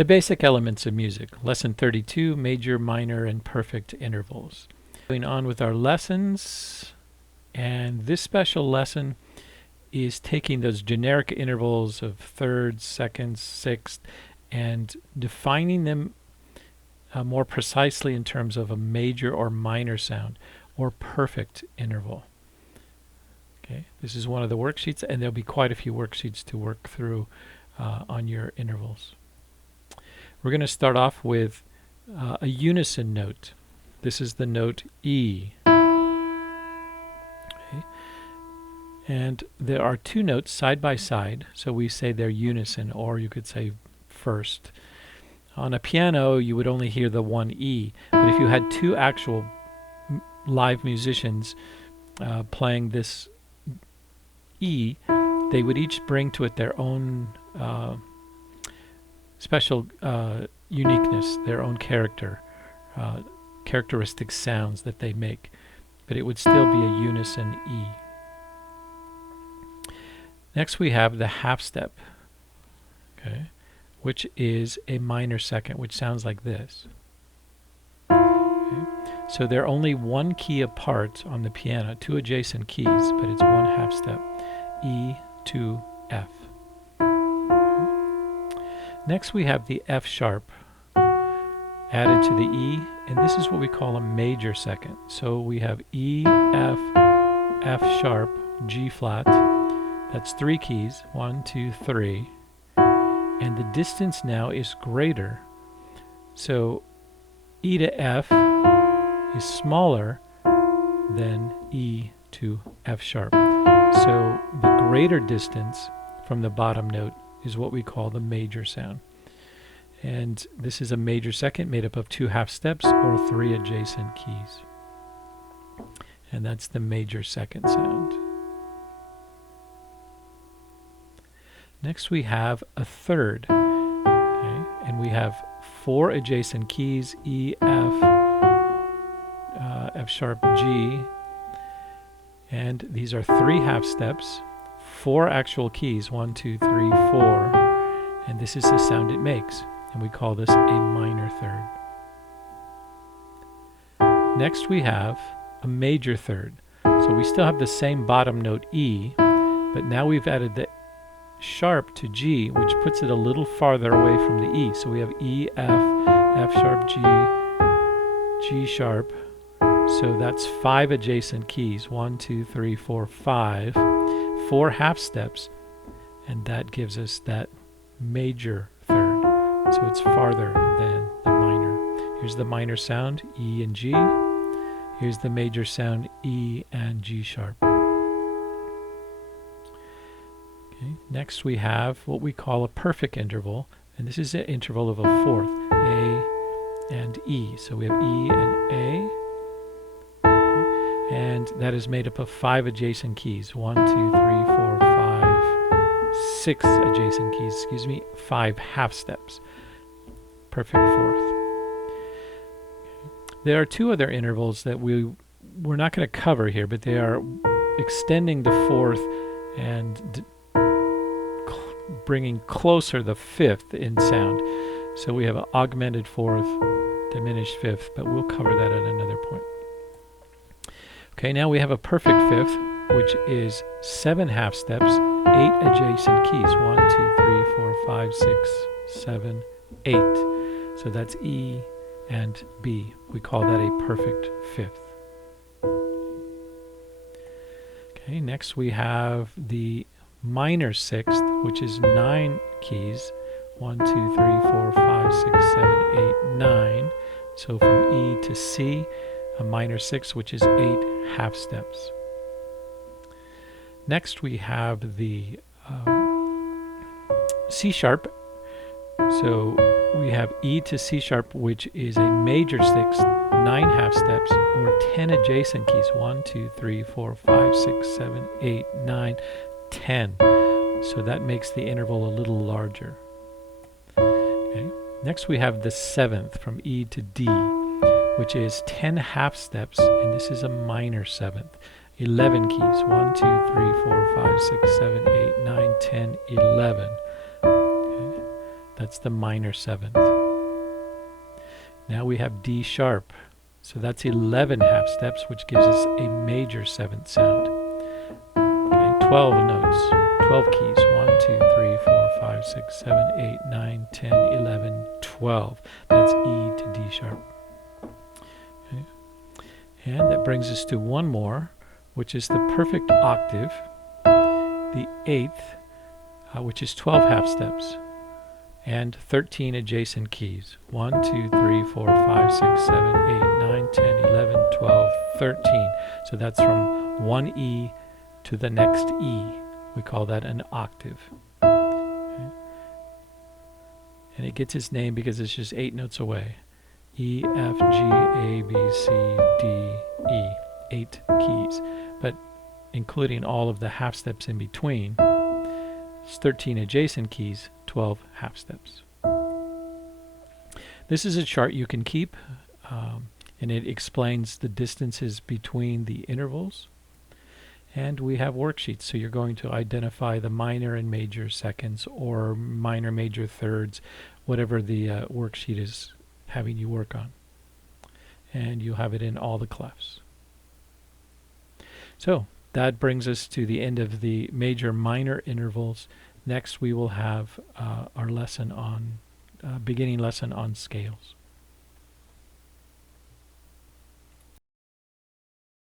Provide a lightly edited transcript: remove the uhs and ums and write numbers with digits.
The basic elements of music. Lesson 32, major, minor, and perfect intervals. Going on with our lessons, and this special lesson is taking those generic intervals of thirds, seconds, sixths, and defining them more precisely in terms of a major or minor sound or perfect interval. Okay, this is one of the worksheets, and there'll be quite a few worksheets to work through on your intervals. We're going to start off with a unison note. This is the note E. Okay. And there are two notes side by side, so we say they're unison, or you could say first. On a piano, you would only hear the one E, but if you had two actual live musicians playing this E, they would each bring to it their own special uniqueness, their own characteristic sounds that they make, but it would still be a unison E. Next we have the half step, okay, which is a minor second, which sounds like this. Okay. So they're only one key apart on the piano, two adjacent keys, but it's one half step, E to F. Next we have the F sharp added to the E, and this is what we call a major second. So we have E, F, F sharp, G flat. That's three keys, 1, 2, 3. And the distance now is greater. So E to F is smaller than E to F sharp. So the greater distance from the bottom note is what we call the major sound. And this is a major second made up of two half steps or three adjacent keys. And that's the major second sound. Next we have a third, okay, and we have four adjacent keys, E, F, F sharp, G, and these are three half steps, four actual keys, 1, 2, 3, 4, and this is the sound it makes, and we call this a minor third. Next we have a major third. So we still have the same bottom note E, but now we've added the sharp to G, which puts it a little farther away from the E. So we have E, F, F sharp, G, G sharp. So that's five adjacent keys, 1, 2, 3, 4, 5, four half steps, and that gives us that major third. So it's farther than the minor. Here's the minor sound, E and G. Here's the major sound, E and G sharp. Okay. Next we have what we call a perfect interval, and this is an interval of a fourth, A and E. So we have E and A, okay, and that is made up of five adjacent keys, 1, 2, 3, 4, 5, 6 adjacent keys, five half steps. Perfect fourth. Okay. There are two other intervals that we're not going to cover here, but they are extending the fourth and bringing closer the fifth in sound. So we have an augmented fourth, diminished fifth, but we'll cover that at another point. Okay, now we have a perfect fifth, which is 7 half steps, 8 adjacent keys, 1, 2, 3, 4, 5, 6, 7, 8. So that's E and B. We call that a perfect fifth. Okay, next we have the minor sixth, which is 9 keys, 1, 2, 3, 4, 5, 6, 7, 8, 9. So from E to C, a minor sixth, which is 8 half steps. Next we have the C sharp. So we have E to C sharp, which is a major sixth, 9 half steps, or 10 adjacent keys, 1, 2, 3, 4, 5, 6, 7, 8, 9, 10. So that makes the interval a little larger. Okay. Next we have the seventh from E to D, which is 10 half steps, and this is a minor seventh. 11 keys, 1, 2, 3, 4, 5, 6, 7, 8, 9, 10, 11. Okay. That's the minor seventh. Now we have D sharp. So that's 11 half steps, which gives us a major seventh sound. Okay, 12 notes, 12 keys. 1, 2, 3, 4, 5, 6, 7, 8, 9, 10, 11, 12. That's E to D sharp. Okay. And that brings us to one more, which is the perfect octave, the eighth, which is 12 half steps, and 13 adjacent keys. 1, 2, 3, 4, 5, 6, 7, 8, 9, 10, 11, 12, 13. So that's from one E to the next E. We call that an octave. Okay. And it gets its name because it's just 8 notes away. E, F, G, A, B, C, D, E. 8 keys. But including all of the half steps in between, it's 13 adjacent keys, 12 half steps. This is a chart you can keep, and it explains the distances between the intervals. And we have worksheets, so you're going to identify the minor and major seconds or minor major thirds, whatever the worksheet is having you work on. And you'll have it in all the clefs. So that brings us to the end of the major minor intervals. Next we will have our lesson on beginning lesson on scales.